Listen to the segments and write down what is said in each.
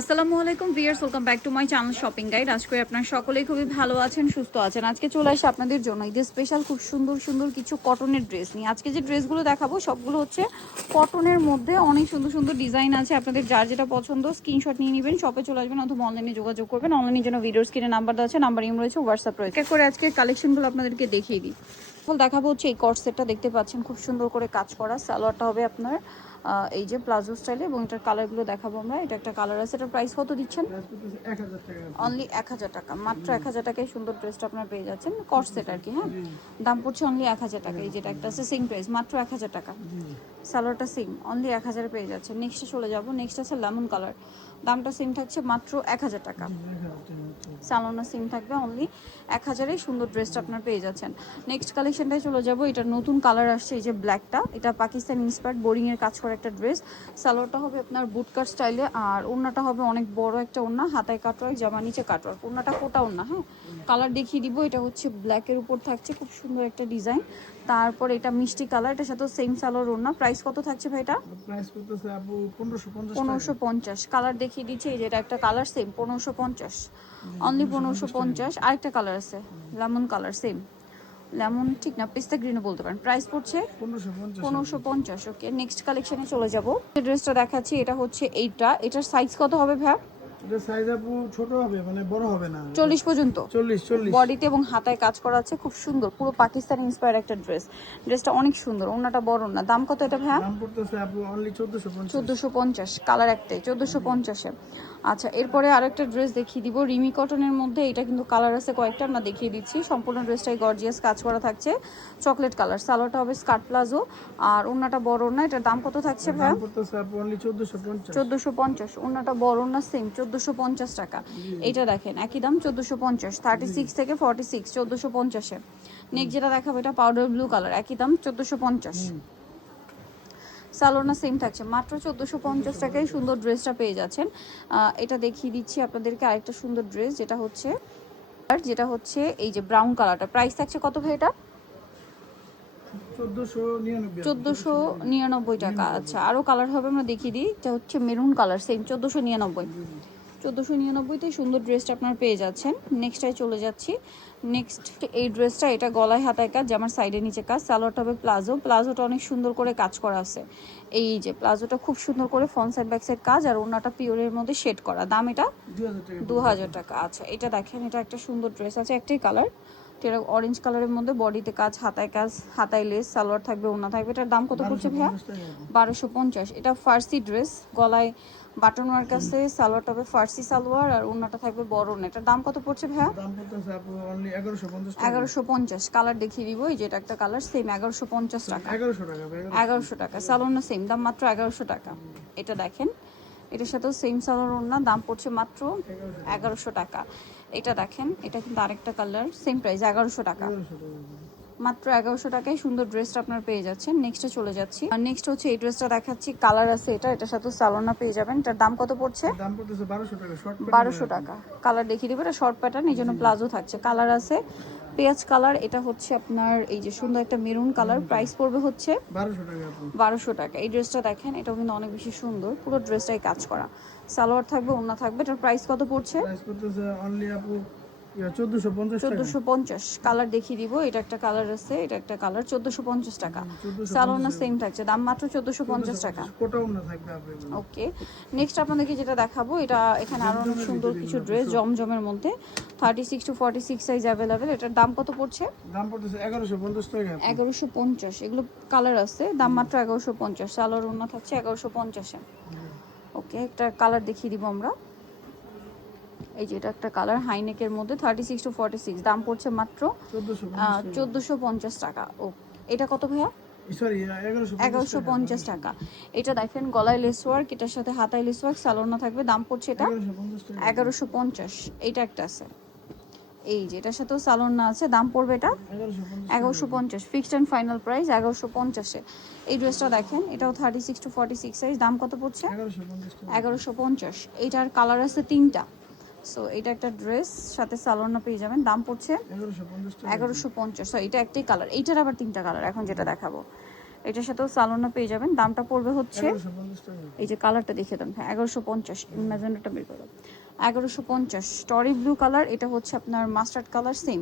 আসসালামু আলাইকুম viewers, welcome back to my channel shopping guide. আজকে আপনারা সকলেই খুবই ভালো আছেন, সুস্থ আছেন। আজকে চলে আসি আপনাদের জন্য ঈদের স্পেশাল খুব সুন্দর সুন্দর কিছু কটনের ড্রেস নিয়ে। আজকে যে ড্রেসগুলো দেখাবো সবগুলো হচ্ছে কটনের মধ্যে, অনেক সুন্দর সুন্দর ডিজাইন আছে। আপনাদের যার যেটা পছন্দ স্ক্রিনশট নিয়ে নেবেন, শপে চলে আসবেন অথবা অনলাইনে যোগাযোগ করবেন। অনলাইনের জন্য ভিডিওর স্ক্রিনে নাম্বার দেওয়া আছে, নাম্বার ইম রয়েছে, হোয়াটসঅ্যাপ রয়েছে। এক করে আজকে কালেকশনগুলো আপনাদেরকে দেখিয়ে দিই। দেখাবো হচ্ছে এই কট সেটটা দেখতে পাচ্ছেন, খুব সুন্দর করে কাজ করা। সালোয়ারটা হবে আপনার এই যে প্লাজো স্টাইলে, এবং এটার কালারগুলো দেখাবো আমরা। এটা একটা কালার আছে, এটার প্রাইস কত দিচ্ছেন? অনলি 1000 টাকা, মাত্র 1000 টাকায় সুন্দর ড্রেসটা আপনার পেয়ে যাচ্ছেন। কট সেট আর কি, হ্যাঁ, দাম পড়ছে অনলি 1000 টাকা। এই যেটা একটা আছে সেম প্রাইস, মাত্র 1000 টাকা। সালোয়ারটা সেম, অনলি 1000 পেয়ে যাচ্ছে। নেক্সটে চলে যাবো, নেক্সট আছে লেমন কালার, দামটা সেম থাকছে মাত্র 1000 টাকা। সালোনা সেম থাকবে, অনলি 1000-এই সুন্দর ড্রেসটা আপনার পেয়ে যাচ্ছেন। নেক্সট কালেকশনটায় চলে যাব। এটা নতুন কালার আসছে, এই যে ব্ল্যাকটা, এটা পাকিস্তান ইন্সপায়ার্ড বোরিংয়ের কাজ করা একটা ড্রেস। সালোয়ারটা হবে আপনার বুটকাট স্টাইলে, আর ওড়নাটা হবে অনেক বড় একটা ওড়না, হাতায় কাটওয়ার্ক, জামা নিচে কাটওয়ার্ক। ওড়নাটা কোটা ওড়না, হ্যাঁ। কালার দেখিয়ে দিব। এটা হচ্ছে ব্ল্যাকের উপর থাকছে, খুব সুন্দর একটা ডিজাইন। তারপর এটা মিষ্টি কালার, এটার সাথে সেম সালোয়ার ওড়না। প্রাইস কত থাকছে ভাই এটা? প্রাইস করতেছে আপু 1550 টাকা। 1550। কালার দেখিয়ে দিচ্ছে, এই যে এটা একটা কালার সেম 1550, অনলি 1550। আরেকটা কালার আছে লেমন কালার, সেম লেমন ঠিক না, পেস্তা গ্রিনও বলতে পারেন। প্রাইস পড়ছে 1550 1550। ওকে, নেক্সট কালেকশনে চলে যাব। যে ড্রেসটা দেখাচ্ছি এটা হচ্ছে এইটা, এটার সাইজ কত হবে ভাই? এটা সাইজ আপু ছোট হবে, মানে বড় হবে না। 40 পর্যন্ত 40 বডিতে এবং হাতায় কাজ করা আছে, খুব সুন্দর, পুরো পাকিস্তানি ইন্সপায়ার একটা ড্রেস। ড্রেসটা অনেক সুন্দর, ওনাটা বড় না। দাম কত এটা ভাই? দাম পড়তেছে আপু অনলি 1450। 1450, কালার একটাই, 1450-এ। আচ্ছা, এরপরে আরেকটা ড্রেস দেখিয়ে দিব রিমি কটনের মধ্যে। এটা কিন্তু কালার আছে কয়েকটা, আমরা দেখিয়ে দিচ্ছি। সম্পূর্ণ ড্রেসটাই গর্জিয়াস কাজ করা থাকছে, চকলেট কালার। সালোয়ারটা হবে স্কার্ট প্লাজো, আর ওড়নাটা বড় না। এটার দাম কত থাকছে ভাই? দাম পড়তেছে আপু অনলি 1450। 1450, ওড়নাটা বড় না, সেম 1450 টাকা। এটা দেখেন একই দাম, 1450, 36 থেকে 46, 1450-এ। নেক্সট যেটা দেখাবো এটা পাউডার ব্লু কালার, একই দাম 1450। সালোনা সেম থাকছে, মাত্র 1450 টাকায় সুন্দর ড্রেসটা পেয়ে যাচ্ছেন। এটা দেখিয়ে দিচ্ছি আপনাদেরকে আরেকটা সুন্দর ড্রেস, যেটা হচ্ছে এই যে ব্রাউন কালারটা। প্রাইস থাকছে কত ভাই এটা? 1499 টাকা। আচ্ছা, আরও কালার হবে, আমরা দেখিয়ে দিই। এটা হচ্ছে মেরুন কালার, সেম 1499। 1499-তে সুন্দর ড্রেসটা আপনার পেয়ে যাচ্ছেন। নেক্সটটায় চলে যাচ্ছি। নেক্সট এই ড্রেসটা, এটা গলায় হাতায় কাজ, জামার সাইডে নিচে কাজ। সালোয়ারটা হবে প্লাজো, প্লাজোটা অনেক সুন্দর করে কাজ করা আছে। এই যে প্লাজোটা খুব সুন্দর করে ফ্রন্ট সাইড ব্যাক সাইড কাজ, আর ওড়নাটা পিওরের মধ্যে শেড করা। দাম এটা 2000 টাকা। আচ্ছা, এটা দেখেন, এটা একটা সুন্দর ড্রেস আছে, একটাই কালার, এটা অরেঞ্জ কালারের মধ্যে, বডিতে কাজ, হাতায় কাজ, হাতায় লেস, সালোয়ার থাকবে, ওড়না থাকবে। এটার দাম কত পড়ছে ভাইয়া? 1250। এটা ফার্সি ড্রেস, গলায় বাটন ওয়ার্ক আছে, সালোয়ারটা হবে ফার্সি সালোয়ার, আর ওড়নাটা থাকবে বড় ওড়না। এটার দাম কত পড়ছে ভাইয়া? দাম পড়তেছে আপু অনলি 1150 টাকা। 1150। কালার দেখিয়ে দিব, এই যে এটা একটা কালার, সেম 1150 টাকা। 1100 টাকা ভাই। 1100 টাকা, সালোয়ার সেম দাম, মাত্র 1100 টাকা। এটা দেখেন, এটার সাথেও সেম সালোয়ার ওড়না, দাম পড়ছে মাত্র 1100 টাকা। এটা দেখেন, এটা কিন্তু আরেকটা কালার, সেম প্রাইস 1100 টাকা। মাত্র 1100 টাকায় সুন্দর ড্রেসটা আপনার পেয়ে যাচ্ছেন। নেক্সটে চলে যাচ্ছি, আর নেক্সট হচ্ছে এই ড্রেসটা দেখাচ্ছি, কালার আছে এটা, এটার সাথে সালোনা পেয়ে যাবেন। এটার দাম কত পড়ছে? দাম পড়তেছে 1200 টাকা। শর্ট 1200 টাকা। কালার দেখিয়ে দেবো, এটা শর্ট প্যাটার্ন, এই জন্য প্লাজো থাকছে। কালার আছে পেঁয়াজ কালার, এটা হচ্ছে আপনার এই যে সুন্দর একটা মেরুন কালার। প্রাইস পড়বে হচ্ছে 1200 টাকা আপু। 1200 টাকা। এই ড্রেসটা দেখেন, এটাও কিন্তু অনেক বেশি সুন্দর, পুরো ড্রেসটাই কাজ করা। সালোয়ার থাকবে, ওড়না থাকবে। এটার প্রাইস কত পড়ছে? প্রাইস করতেছে অনলি আপু 1450 টাকা। 1450। কালার দেখিয়ে দিব, এটা একটা কালার আছে, এটা একটা কালার, 1450 টাকা। সালোনা সেম থাকছে, দাম মাত্র 1450 টাকা। কোটাও না থাকবে আপু। ওকে, নেক্সট আপনাদেরকে যেটা দেখাবো, এটা এখানে আরো অনেক সুন্দর কিছু ড্রেস জমজমের মধ্যে, 36 to 46 সাইজ অ্যাভেলেবেল। এটার দাম কত পড়ছে? দাম পড়তেছে 1150 টাকা। 1150। এগুলো কালার আছে, দাম মাত্র 1150। সালোয়ার ওড়না থাকছে 1150-এ। ওকে, একটা কালার দেখিয়ে দিব আমরা, এই যে এটা একটা কালার হাইনেকের মধ্যে, 36 to 46, দাম পড়ছে মাত্র 1450 টাকা। ও, এটা কত ভাইয়া? সরি 1150 টাকা। এটা দেখেন গলায় লেস ওয়ার্ক, এটার সাথে হাতায় লেস ওয়ার্ক, সালোনা থাকবে, দাম পড়ছে এটা 1150। এইটা একটা আছে, এই যে এটার সাথেও সালোনা আছে, দাম পড়বে এটা 1150। ফিক্সড অ্যান্ড ফাইনাল প্রাইস 1150-এ। এই ড্রেসটা দেখেন, এটাও 36 to 46 সাইজ, দাম কত পড়ছে? 1150। এইটার কালার আছে 3টা। সো এটা একটা ড্রেস, সাথে সালোনা পেয়ে যাবেন, দাম পড়ছে 1150। সো এটা একটাই কালার, এইটার আবার 3টা কালার এখন যেটা দেখাবো। এটার সাথেও সালোনা পেয়ে যাবেন। দামটা পড়বে হচ্ছে 1150 টাকা। এই যে কালারটা দেখিয়ে দেন, হ্যাঁ 1150। ম্যাজেন্ডাটা বের করো, 1150। স্টরি ব্লু কালার, এটা হচ্ছে আপনার মাস্টার্ড কালার, সেম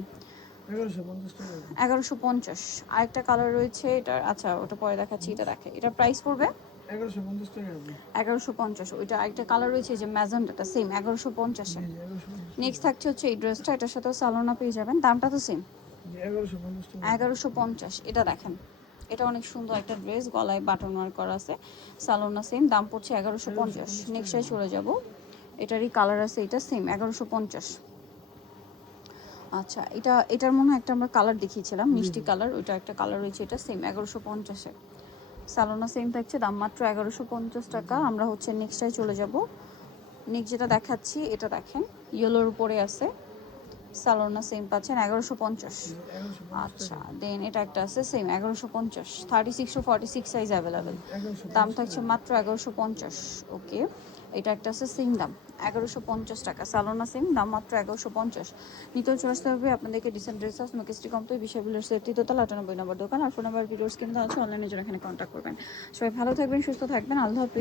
1150 টাকা। 1150। আরেকটা কালার রয়েছে এটার, আচ্ছা ওটা পরে দেখাচ্ছি, এটা দেখে এটার প্রাইস পড়বে 1150 টাকা আপু। 1150। ওইটা আরেকটা কালার রয়েছে যে ম্যাজেন্ডাটা, সেম 1150 এ। জি 1150। নেক্সট থাকছে হচ্ছে এই ড্রেসটা, এটার সাথেও সালোনা পেয়ে যাবেন, দামটা তো সেম জি 1150 টাকা। 1150। এটা দেখেন, এটা অনেক সুন্দর একটা ড্রেস, গলায় বাটন ওয়ার্ক করা আছে, সালোনা সেম, দাম পড়ছে 1150। নেক্সটে চলে যাব, এটারই কালার আছে, এটা সেম 1150। আচ্ছা এটার মনে হয় একটা আমরা কালার দেখিয়েছিলাম, মিষ্টি কালার, ওইটা একটা কালার রয়েছে, এটা সেম 1150-এ। সালোনা সেম থাকছে, দাম মাত্র 1150 টাকা। আমরা হচ্ছে নেক্সটটাই চলে যাব। নেক্সট যেটা দেখাচ্ছি এটা দেখেন, ইয়েলোর উপরে আছে, সালোনা সেম পাচ্ছেন 1150। জি 1150 আচ্ছা টাকা। দেন এটা একটা আছে সেম 1150, 36 টু 46 সাইজ অ্যাভেলেবেল, 1150 দাম থাকছে মাত্র 1150। ওকে, এটা একটা আছে সেম দাম 1150 টাকা, সালোনা সেম, দাম মাত্র 1150। নিতে চলে আসতে হবে আপনাদেরকে ডিসেন্ট ড্রেস হাউস মেকেস্ট্রি কম তো বিশাল বিলের সেফটি দোতলা 98 নম্বর দোকান, আর ফোন নাম্বার ভিডিওস কিনতে আছে অনলাইনে জন্য এখানে কন্ট্যাক্ট করবেন। সবাই ভালো থাকবেন, সুস্থ থাকবেন, আল্লাহ হাফেজ।